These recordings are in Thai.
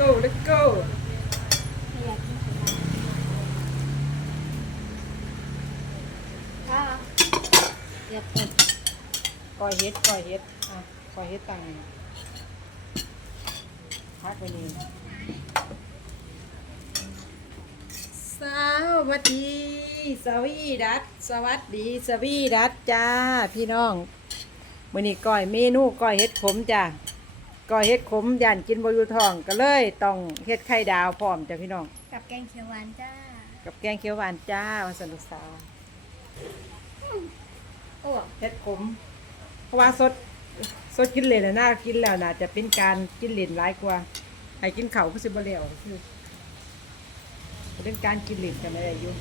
go let's go ไม่อยากกินไข่ดาวถ้าอยากกินก้อยเฮ็ดก้อยเฮ็ดอะก้อยเฮ็ดตังพักไปนี่สวัสดีสวีดัสสวัสดีสวีดัสจ้า พี่น้องมื้อนี้ก้อยเมนูก้อยเฮ็ดขมจ้า ก้อยเฮ็ดขมย่านกินบ่อยู่ท้องก็เลยต้องเฮ็ดไข่ดาวพร้อมจ้ะพี่น้อง กับแกงเขียวหวานจ้ากับแกงเขียวหวานจ้าวันสนุกสาวโอ้เฮ็ดขมเพราะว่าสดสดกินเลยนะน่ากินแล้วน่าจะเป็นการกินเหลนหลายกว่าให้กินเขาวก็สิบ่แล้วคือเป็นการกินเหลนกันได้อยู่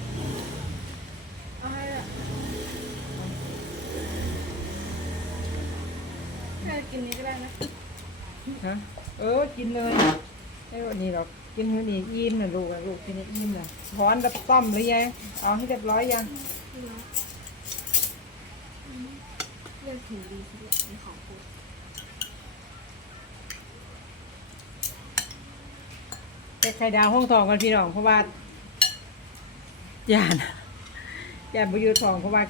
เอาให้ละถ้ากินนี้ก็ได้นะ ฮะเออ กินเลยไอ้วันนี้เรากินเท่านี้อิ่มนะลูกอะลูกกินให้อิ่มนะถอนกับต้อมหรือยังเอาให้เรียบร้อยยังเลือกถึงดีที่สุดในของกูแต่ไข่ดาวห้องทองกันพี่น้องเพราะว่าย่านย่านบ่อยู่ทองเพราะว่า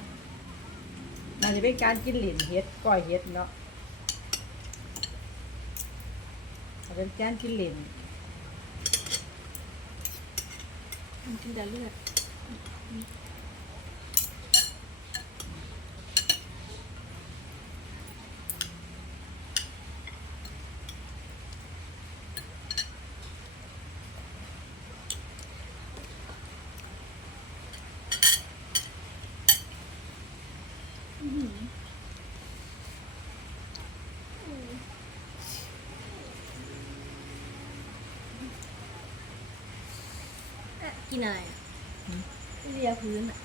น่าจะเป็นการกินเหลนเฮ็ดก้อยเฮ็ดเนาะ เป็นกานกินเหลนทำกินแต่เลือด เอ๊ะ กินอะไรอะเลียพื้นอะ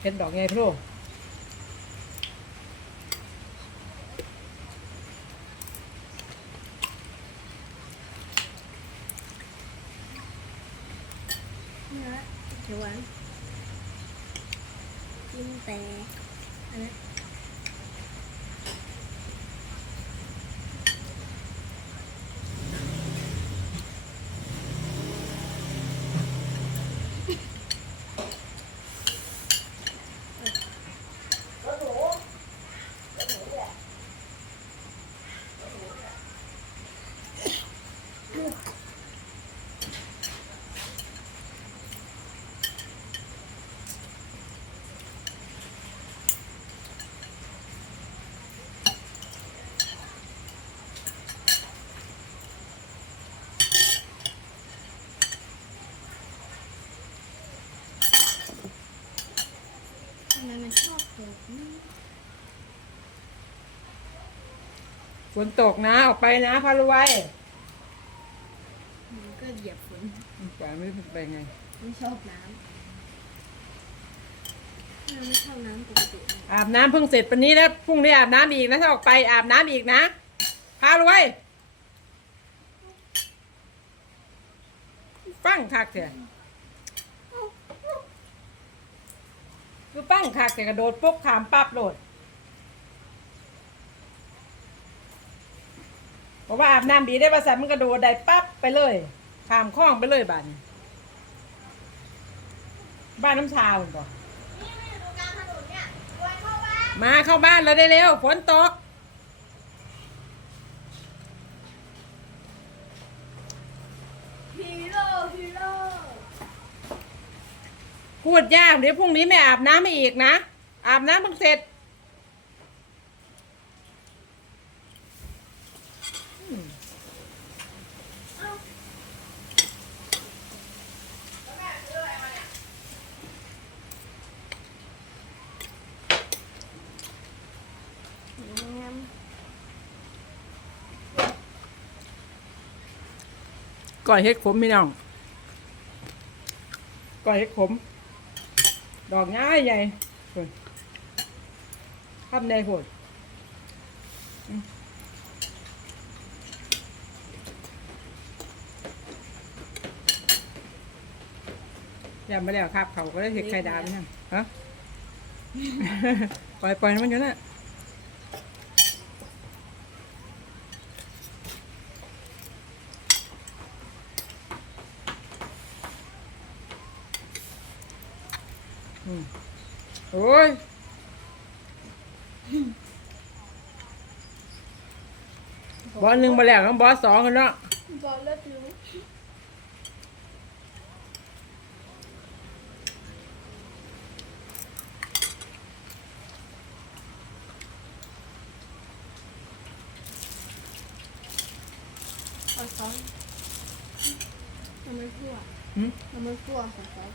เฮ็ดดอกไงพี่ลูกเนื้อ เขียวหวานกินแต่อันนั้น ฝนตกนะออกไปนะพารุไว้มันก็เหยียบฝนป่าไม่ไปไง ไม่ชอบน้ำเราไม่ชอบน้ำปกติอาบน้ำเพิ่งเสร็จวันนี้แล้วพรุ่งนี้อาบน้ำอีกนะถ้าออกไปอาบน้ำอีกนะพารุไว้ปั้งคักเถอะคือปั้งคักแต่กระโดดปุ๊บขามปั๊บโดด เพราะว่าอาบน้ำดีได้ภาษามันกระโดดได้ปั๊บไปเลยขามคล้องไปเลยบ้านนี้บ้านน้ำชาคุณก่อนมาเข้าบ้านแล้วได้เร็วฝนตกฮีโร่ฮีโร่พูดยากเดี๋ยวพรุ่งนี้ไม่อาบน้ำไม่อีกนะ อาบน้ำเพิ่งเสร็จ ก่อยเฮ็ดขมพี่น้องก่อยเฮ็ดขม ดอกง่ายใหญ่เพิ่นทำได้โพดยำมาแล้วครับเขาก็ได้เห็ดไข่ดาวนี่ฮะปล่อยปล่อยมันอยู่น่ะ โอ้ยบอสหนึ่งมาแล้วต้องบอสสองกันเนาะบอลเลิศรู้เอาซ้อนมันไม่ทั่วหืมมันไม่ทั่วของซ้อน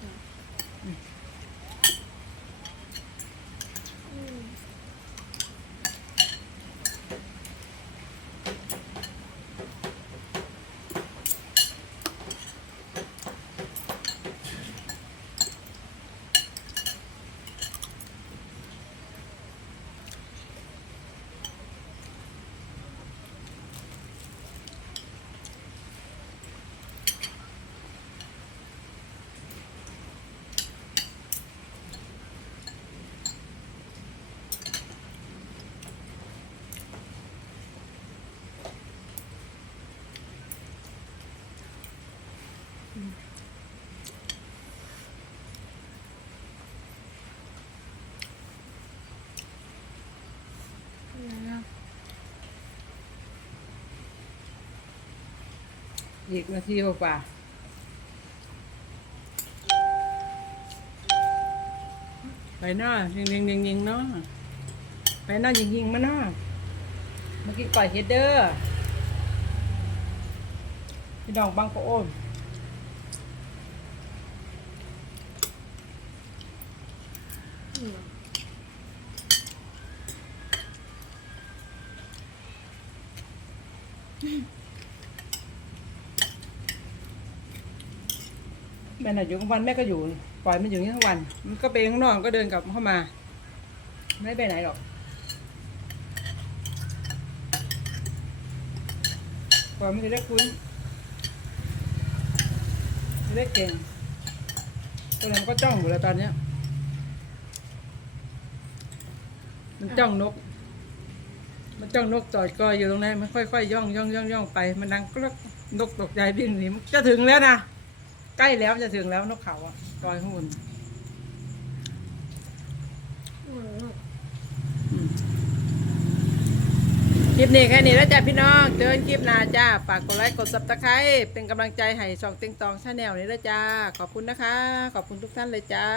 อีกนาทีกว่าไปเนาะยิงยิงยิงยิงเนาะไปเนาะยิงยิงมาเนาะเมื่อกี้ก่อยเฮดเดอร์พี่ดองบังโกโอนอืม แม่น่ะอยู่กลางวันแม่ก็อยู่ปล่อยมันอยู่อย่างนี้ทั้งวัน มันก็ไปข้างนอกก็เดินกลับเข้ามา ไม่ไปไหนหรอกปล่อยมันจะได้คุ้นจะได้เก่งตัวนั้นก็จ้องอยู่แล้วตอนเนี้ย มันจ้องนก มันจ้องนกจอดกอยอยู่ตรงนั้นมันค่อยๆย่องย่องย่องย่องไป มันดังกรกนกตกใจวิ่งหนีมันจะถึงแล้วนะ ใกล้แล้วจะถึงแล้วนกเขาอะกอยข้างบนคลิปนี้แค่นี้แล้วจ้ะพี่น้องเจอกันคลิปหน้าจ้าฝากกดไลค์กดซับสไครต์เป็นกำลังใจให้ช่องเต็งตองชาแนลนี้แล้วจ้า ขอบคุณนะคะ ขอบคุณทุกท่านเลยจ้า